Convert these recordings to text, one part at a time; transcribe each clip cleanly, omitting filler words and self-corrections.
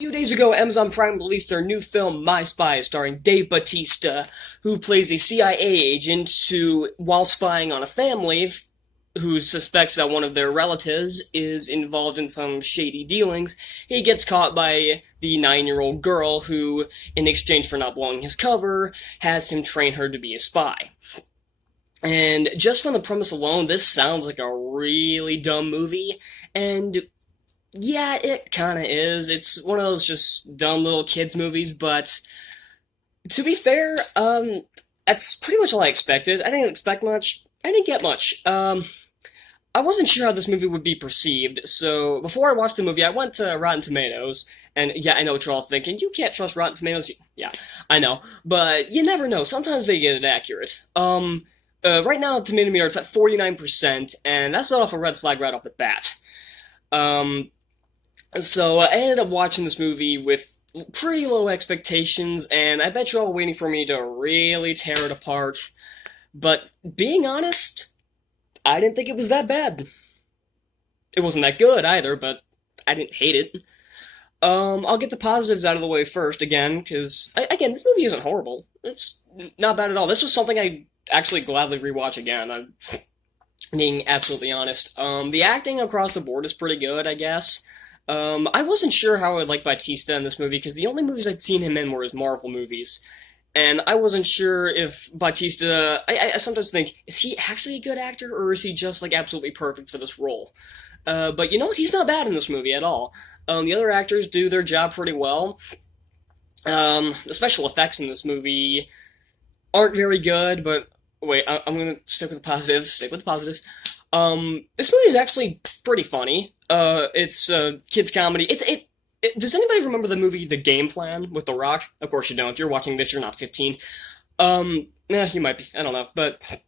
A few days ago, Amazon Prime released their new film, My Spy, starring Dave Bautista, who plays a CIA agent who, while spying on a family who suspects that one of their relatives is involved in some shady dealings, he gets caught by the 9-year-old girl who, in exchange for not blowing his cover, has him train her to be a spy. And just from the premise alone, this sounds like a really dumb movie, and yeah, it kind of is. It's one of those just dumb little kids movies, but to be fair, that's pretty much all I expected. I didn't expect much. I didn't get much. I wasn't sure how this movie would be perceived, so before I watched the movie, I went to Rotten Tomatoes, and yeah, I know what you're all thinking. You can't trust Rotten Tomatoes. Yeah, I know, but you never know. Sometimes they get it accurate. Right now, Tomato Meter, it's at 49%, and that's not off a red flag right off the bat. Um, so I ended up watching this movie with pretty low expectations, and I bet you're all waiting for me to really tear it apart. But being honest, I didn't think it was that bad. It wasn't that good either, but I didn't hate it. I'll get the positives out of the way first again, because again, this movie isn't horrible. It's not bad at all. This was something I actually gladly rewatch again. I'm being absolutely honest. The acting across the board is pretty good, I guess. I wasn't sure how I would like Bautista in this movie because the only movies I'd seen him in were his Marvel movies, and I wasn't sure if Bautista. I sometimes think, is he actually a good actor or is he just like absolutely perfect for this role? But you know what? He's not bad in this movie at all. The other actors do their job pretty well. The special effects in this movie aren't very good, but wait, I'm gonna stick with the positives. Stick with the positives. This movie is actually pretty funny. It's a kids comedy. Does anybody remember the movie The Game Plan with The Rock? Of course you don't. If you're watching this, you're not 15. You might be. I don't know. But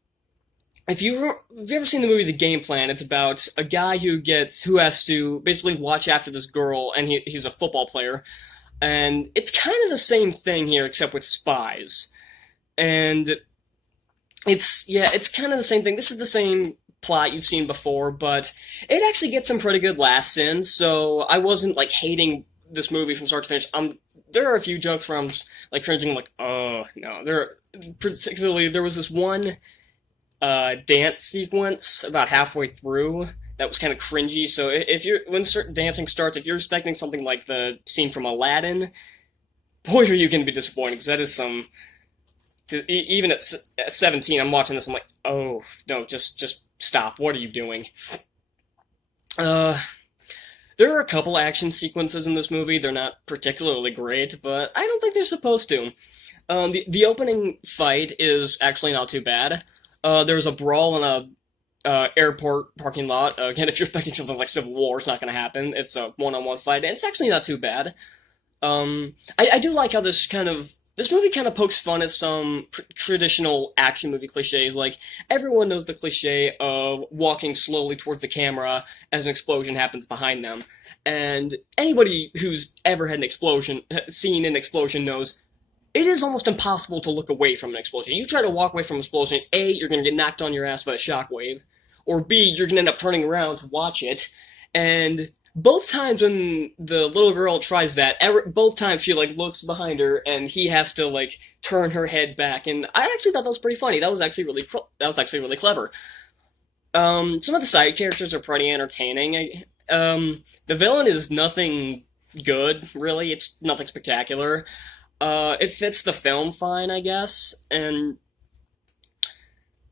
if you've ever seen the movie The Game Plan, it's about a guy who has to basically watch after this girl, and he's a football player. And it's kind of the same thing here, except with spies. And it's kind of the same thing. This is the same plot you've seen before, but it actually gets some pretty good laughs in, so I wasn't like hating this movie from start to finish. There are a few jokes where I'm just, like cringing, like, oh no. Particularly there was this one dance sequence about halfway through that was kind of cringy. So if you're when certain dancing starts, if you're expecting something like the scene from Aladdin, boy, are you gonna be disappointed because that is some. Even at 17, I'm watching this. I'm like, oh no, just stop. What are you doing? Uh, there are a couple action sequences in this movie. They're not particularly great, but I don't think they're supposed to. The opening fight is actually not too bad. There's a brawl in a airport parking lot. Again, if you're expecting something like Civil War, it's not going to happen. It's a one-on-one fight, and it's actually not too bad. I do like how this movie kind of pokes fun at some traditional action movie cliches. Like, everyone knows the cliche of walking slowly towards the camera as an explosion happens behind them. And anybody who's ever had seen an explosion knows it is almost impossible to look away from an explosion. You try to walk away from an explosion, A, you're going to get knocked on your ass by a shockwave, or B, you're going to end up turning around to watch it, and both times when the little girl tries that, both times she like looks behind her and he has to like turn her head back, and I actually thought that was pretty funny. That was actually really clever. Some of the side characters are pretty entertaining. The villain is nothing good, really. It's nothing spectacular. It fits the film fine, I guess, and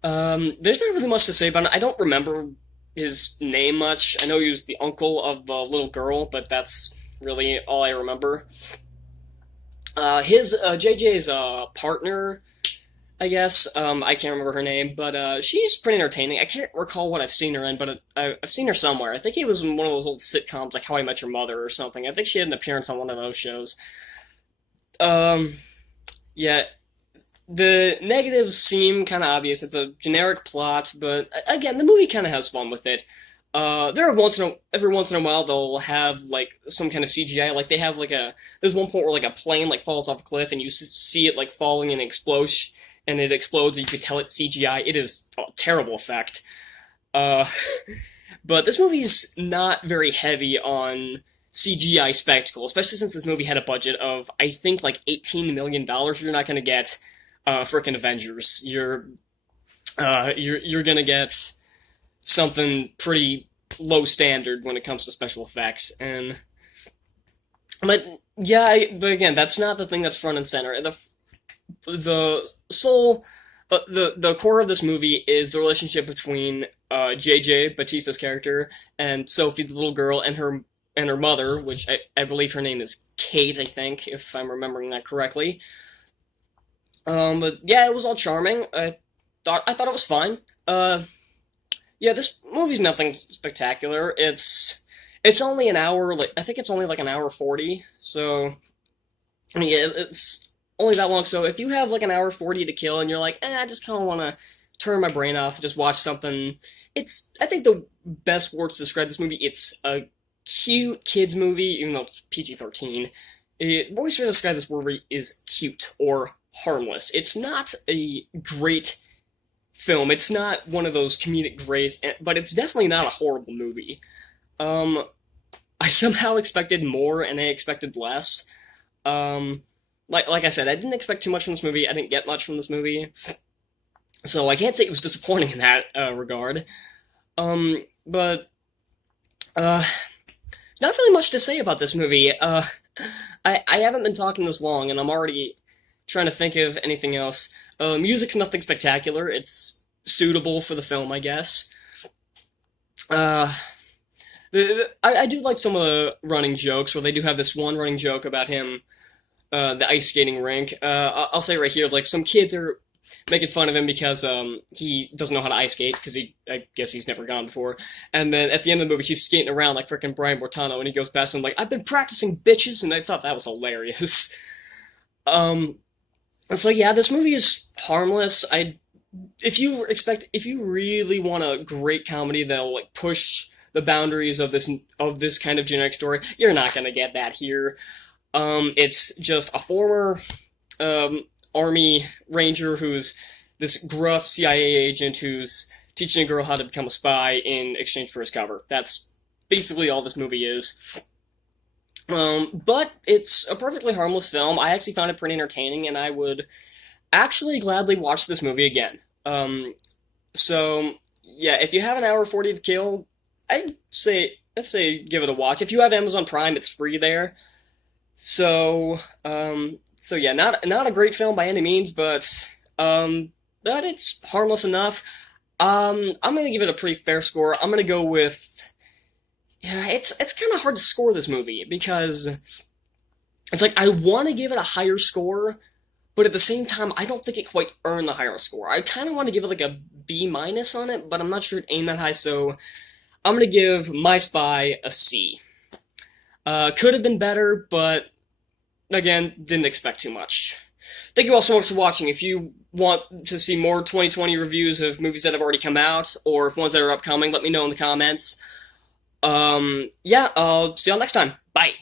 there's not really much to say about it. I don't remember his name much. I know he was the uncle of the little girl, but that's really all I remember. His JJ's partner, I guess. I can't remember her name, but she's pretty entertaining. I can't recall what I've seen her in, but I've seen her somewhere. I think it was in one of those old sitcoms, like How I Met Your Mother or something. I think she had an appearance on one of those shows. Um, yeah, the negatives seem kind of obvious. It's a generic plot, but again, the movie kind of has fun with it. Every once in a while they'll have like some kind of CGI. Like they have there's one point where like a plane like falls off a cliff and you see it like falling and explodes, and it explodes and you can tell it's CGI. It is a terrible effect. Uh, but this movie's not very heavy on CGI spectacle, especially since this movie had a budget of, I think, like $18 million. You're not gonna get frickin' Avengers. You're gonna get something pretty low standard when it comes to special effects. And but yeah, but again, that's not the thing that's front and center. The sole the core of this movie is the relationship between JJ Batista's character and Sophie, the little girl, and her mother, which I believe her name is Kate, I think, if I'm remembering that correctly. But yeah, it was all charming. I thought it was fine. Yeah, this movie's nothing spectacular. It's only an hour. Like, I think it's only like an hour 40. So yeah, it's only that long. So if you have like an hour 40 to kill, and you're like, I just kind of want to turn my brain off and just watch something. I think the best words to describe this movie, it's a cute kids movie, even though it's PG-13. The voice way to describe this movie is cute or harmless. It's not a great film. It's not one of those comedic greats, but it's definitely not a horrible movie. Um, I somehow expected more, and I expected less. Um, like I said, I didn't expect too much from this movie. I didn't get much from this movie, so I can't say it was disappointing in that regard. But uh, not really much to say about this movie. I haven't been talking this long, and I'm already trying to think of anything else. Music's nothing spectacular. It's suitable for the film, I guess. Uh, I do like some of the running jokes, where they do have this one running joke about him, the ice skating rink. I'll say right here, like, some kids are making fun of him because he doesn't know how to ice skate, because I guess he's never gone before. And then at the end of the movie, he's skating around like frickin' Brian Bortano, and he goes past him like, "I've been practicing, bitches," and I thought that was hilarious. um, so yeah, this movie is harmless. If you really want a great comedy that'll like push the boundaries of this kind of generic story, you're not gonna get that here. It's just a former army ranger who's this gruff CIA agent who's teaching a girl how to become a spy in exchange for his cover. That's basically all this movie is. But it's a perfectly harmless film. I actually found it pretty entertaining, and I would actually gladly watch this movie again. So yeah, if you have an hour 40 to kill, I'd say give it a watch. If you have Amazon Prime, it's free there. So yeah, not a great film by any means, but it's harmless enough. I'm gonna give it a pretty fair score. I'm gonna go with, yeah, it's kind of hard to score this movie, because it's like I want to give it a higher score, but at the same time, I don't think it quite earned the higher score. I kind of want to give it like a B minus on it, but I'm not sure it aimed that high, so I'm gonna give My Spy a C. Could have been better, but again, didn't expect too much. Thank you all so much for watching. If you want to see more 2020 reviews of movies that have already come out, or if ones that are upcoming, let me know in the comments. Yeah, I'll see y'all next time. Bye!